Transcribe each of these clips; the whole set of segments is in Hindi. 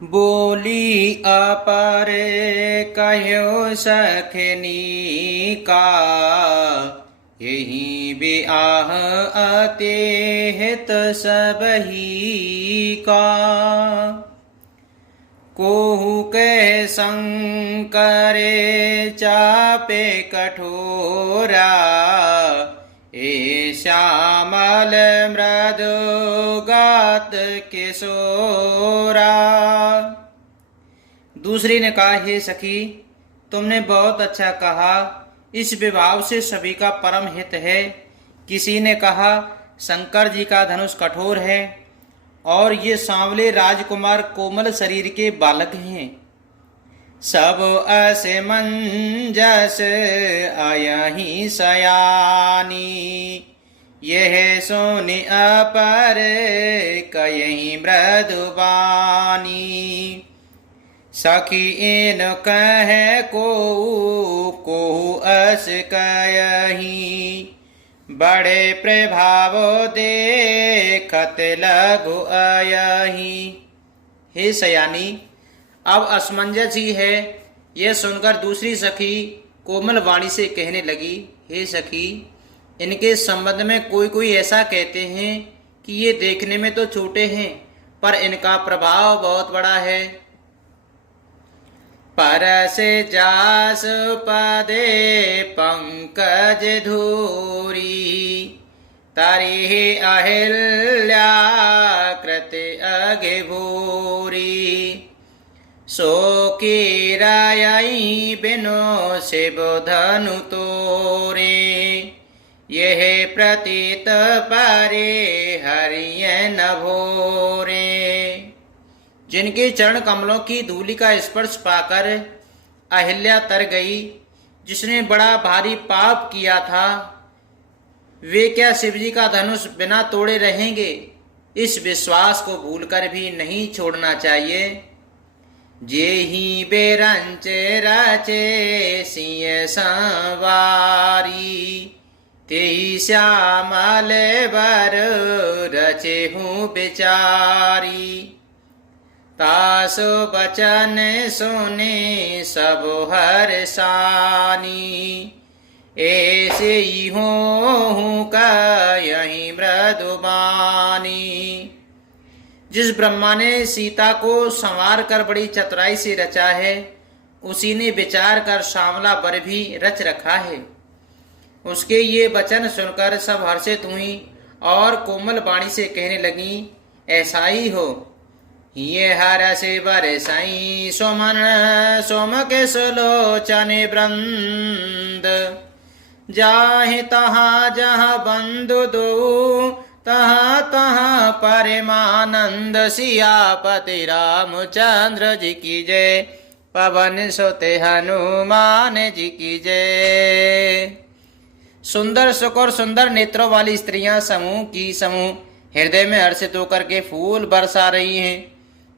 बोली अपर कह्यो सखनी का, यही बिआह अति हित सबही का। कोहु कह शंकर चापे कठोरा, ए श्यामल मृदु गात किशोरा। दूसरी ने कहा, हे सखी, तुमने बहुत अच्छा कहा, इस विवाह से सभी का परम हित है। किसी ने कहा, शंकर जी का धनुष कठोर है और ये सांवले राजकुमार कोमल शरीर के बालक हैं। सब असमंजस अयहि सयानी, यह सोनि अपर कयहि मृदुबानी। सखी इन कह को अस कयहि, बड़े प्रभाव देखत लघु अयहि। हे सयानी, अब असमंजस ही है। यह सुनकर दूसरी सखी कोमल वाणी से कहने लगी, हे सखी, इनके संबंध में कोई कोई ऐसा कहते हैं कि ये देखने में तो छोटे हैं पर इनका प्रभाव बहुत बड़ा है। परस जास पदे पंकज धूरी, तारी अहिल्या कृत अगे भूरी। सो कीरायि बिनो शिव धनु तोरे, यह प्रतीत पारे हरिय न भोरे। जिनके चरण कमलों की धूलि का स्पर्श पाकर अहिल्या तर गई, जिसने बड़ा भारी पाप किया था, वे क्या शिवजी का धनुष बिना तोड़े रहेंगे? इस विश्वास को भूलकर भी नहीं छोड़ना चाहिए। जेहि बेरंचे रचे सिंह संवारी, तेहि श्यामल बर रचे हूँ बेचारी। तासो बचन सुने सब हर्षानी, ऐसे ही हूँ कयहि मृदुबानी। जिस ब्रह्मा ने सीता को संवार कर बड़ी चतुराई से रचा है, उसी ने विचार कर सांवला वर भी रच रखा है। उसके ये वचन सुनकर सब हर्षित हुई और कोमल वाणी से कहने लगी, ऐसा ही हो। ये हर्ष बरसाई सोमन सोम के सुलोचने वृंद, जाहि तहाँ जहाँ बंधु दो, तहाँ तहाँ परमानंद। सियापति रामचंद्र जी की जय, पवन सुत हनुमान जी की जय। सुंदर सुख और सुंदर नेत्रों वाली स्त्रियां समूह की समूह हृदय में हर्षित होकर के फूल बरसा रही हैं।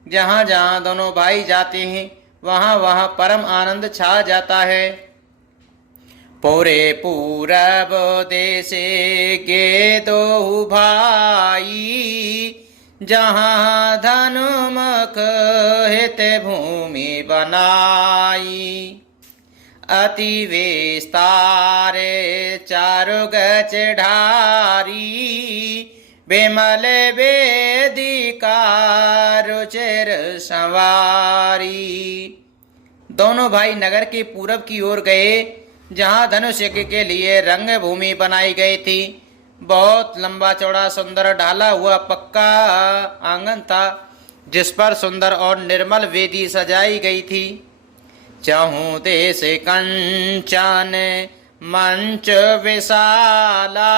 जहाँ जहाँ दोनों भाई जाते हैं, वहाँ वहाँ परम आनंद छा जाता है। पूरे पूरब देशे के दो भाई, जहाँ धनुमख हित भूमि बनाई। अति विस्तार चारु गच ढारी, विमल वेदिका रुचिर संवारी। दोनों भाई नगर के पूरब की ओर गए, जहाँ धनुष यज्ञ के लिए रंग भूमि बनाई गई थी। बहुत लंबा चौड़ा सुंदर ढाला हुआ पक्का आंगन था, जिस पर सुंदर और निर्मल वेदी सजाई गई थी। चहु देश कंचन मंच विशाला,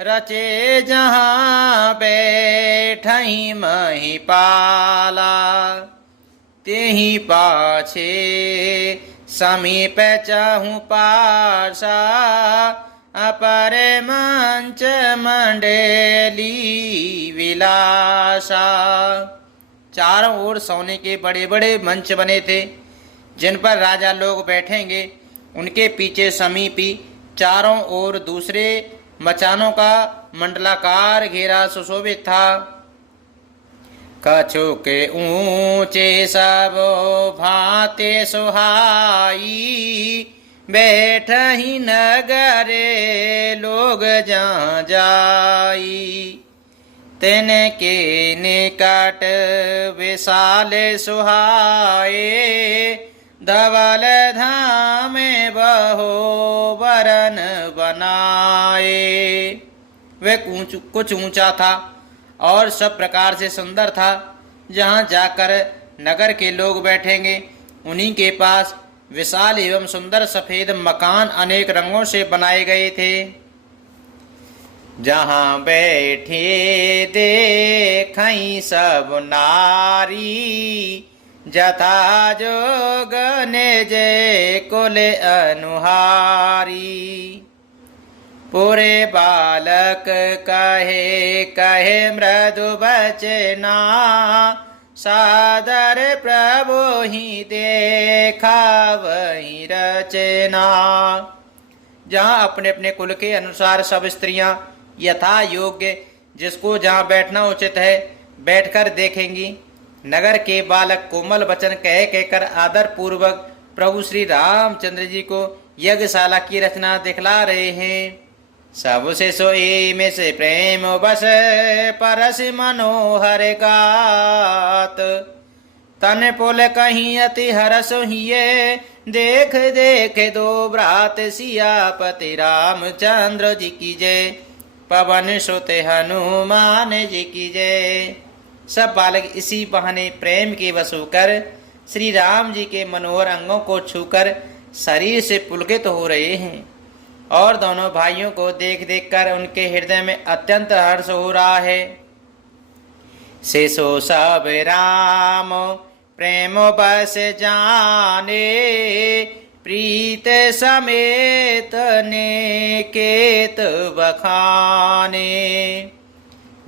रचे जहाँ बैठई महिपाला। तेहि पाछे समीप चहु पार्षा, अपर मंच मंडली विलासा। चारों ओर सोने के बड़े बड़े मंच बने थे, जिन पर राजा लोग बैठेंगे। उनके पीछे समीपी चारों ओर दूसरे मचानों का मंडलाकार घेरा सुशोभित था। कछु के ऊंचे सब भांति सुहाई, बैठ ही नगरे लोग जहाँ जाई। तिनके निकट विशाल सुहाए, धवल धाम बहो वरन बनाए। वह कुछ ऊंचा था और सब प्रकार से सुंदर था। जहाँ जाकर नगर के लोग बैठेंगे उन्हीं के पास विशाल एवं सुंदर सफेद मकान अनेक रंगों से बनाए गए थे। जहाँ बैठे देखई सब नारी, जथा जोग निज कुल अनुहारी। पूरे बालक कहे कहे मृदु बचना, सादर प्रभु ही देखा वही रचना। जहाँ अपने अपने कुल के अनुसार सब स्त्रियां यथा योग्य जिसको जहाँ बैठना उचित है बैठकर देखेंगी। नगर के बालक कोमल वचन कह कहकर आदर पूर्वक प्रभु श्री रामचंद्र जी को यज्ञशाला की रचना दिखला रहे हैं। सबसे सोई में से प्रेम बस परस मनोहर गात, तन पुल कहीं अति हरस हिये, देख देख दो ब्रात सियापति रामचंद्र जी की जय, पवन सुत हनुमान जी की जय। सब बालक इसी बहाने प्रेम के वश होकर श्री राम जी के मनोहर अंगों को छूकर शरीर से पुलकित हो रहे हैं और दोनों भाइयों को देख देख कर उनके हृदय में अत्यंत हर्ष हो रहा है। शेषो सब राम प्रेम बस जाने, प्रीत समेत ने केत बखाने।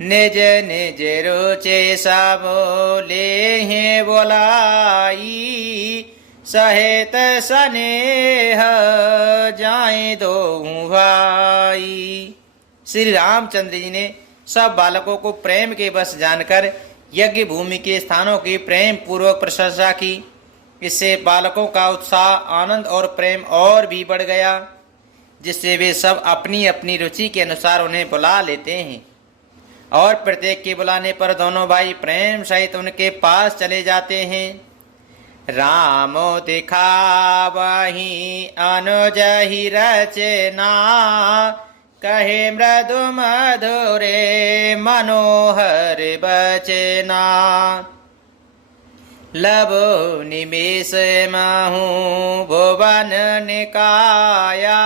निज निज रुचि सब ले हैं बोलाई, सहित स्नेह जाए दो भाई। श्री रामचंद्र जी ने सब बालकों को प्रेम के बस जानकर यज्ञ भूमि के स्थानों की प्रेम पूर्वक प्रशंसा की। इससे बालकों का उत्साह, आनंद और प्रेम और भी बढ़ गया, जिससे वे सब अपनी अपनी रुचि के अनुसार उन्हें बुला लेते हैं और प्रत्येक के बुलाने पर दोनों भाई प्रेम सहित उनके पास चले जाते हैं। रामो दिखावहि अनुज ही रचना, कहे मृदु मधुरे मनोहर बचना। लबो निमेष महु भुवन निकाया,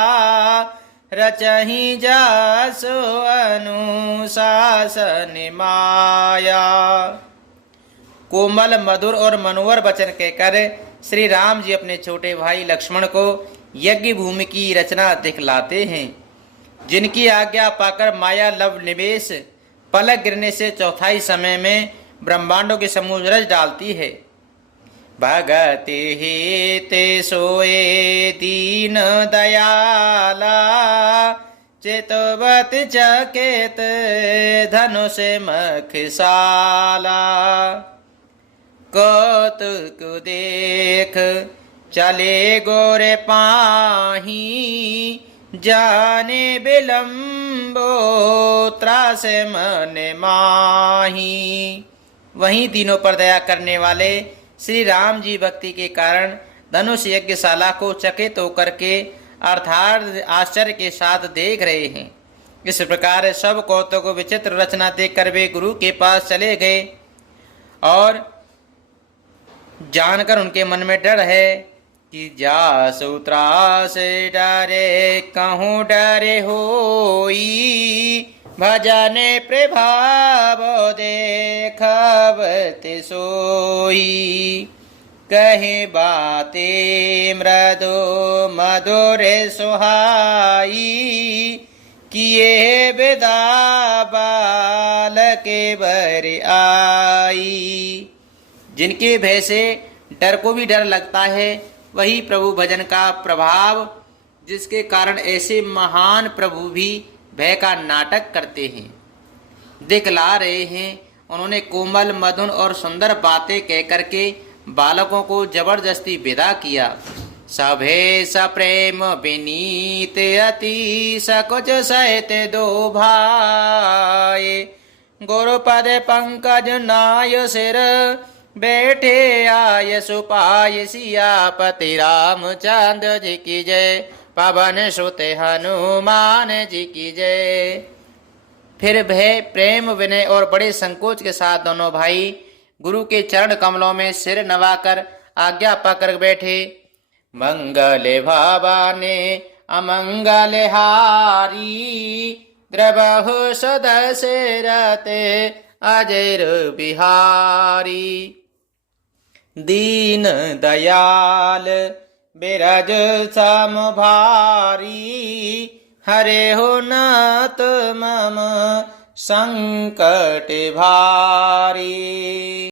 रचहि जासु अनुशासन माया। कोमल मधुर और मनोहर वचन कहकर श्री राम जी अपने छोटे भाई लक्ष्मण को यज्ञ भूमि की रचना दिखलाते हैं, जिनकी आज्ञा पाकर माया लव निवेश पलक गिरने से चौथाई समय में ब्रह्मांडों के समूह रच डालती है। भगति हेते सोए दीन दयाला, चितवत चकेत धनुष मखसाला। कौतुक देख चले गोरे पाही, जाने विलम्बो त्रास मन माही। वहीं तीनों पर दया करने वाले श्री राम जी भक्ति के कारण धनुष यज्ञशाला को चकित होकर के अर्थात आश्चर्य के साथ देख रहे हैं। इस प्रकार सब कौतुक को विचित्र रचना देखकर वे गुरु के पास चले गए और जानकर उनके मन में डर है कि जासु त्रास डरे कहूँ डरे होई, भजन प्रभाव देखवत सोई। कहे बाते मृदु मधुर सुहाई, किए विदा बालक बर आई। जिनके भय से डर को भी डर लगता है, वही प्रभु भजन का प्रभाव, जिसके कारण ऐसे महान प्रभु भी भय का नाटक करते हैं, दिखला रहे हैं उन्होंने कोमल, मधुर और सुंदर बातें कह करके बालकों को जबरदस्ती विदा किया। सभे सप्रेम विनीत अति सकुच सहित दो भाई, गुरुपद पंकज नाय सिर बैठे आय सुपाय, सियापति रामचंद्र जी की जय, पवन सुत हनुमान जी की जय। फिर भय, प्रेम, विनय और बड़े संकोच के साथ दोनों भाई गुरु के चरण कमलों में सिर नवाकर आज्ञा पाकर बैठे। मंगल भावाने अमंगल हारी, द्रवहु सदशरथ अजर बिहारी। दीन दयाल बिरज सम भारी, हरे हो नाथ मम संकट भारी।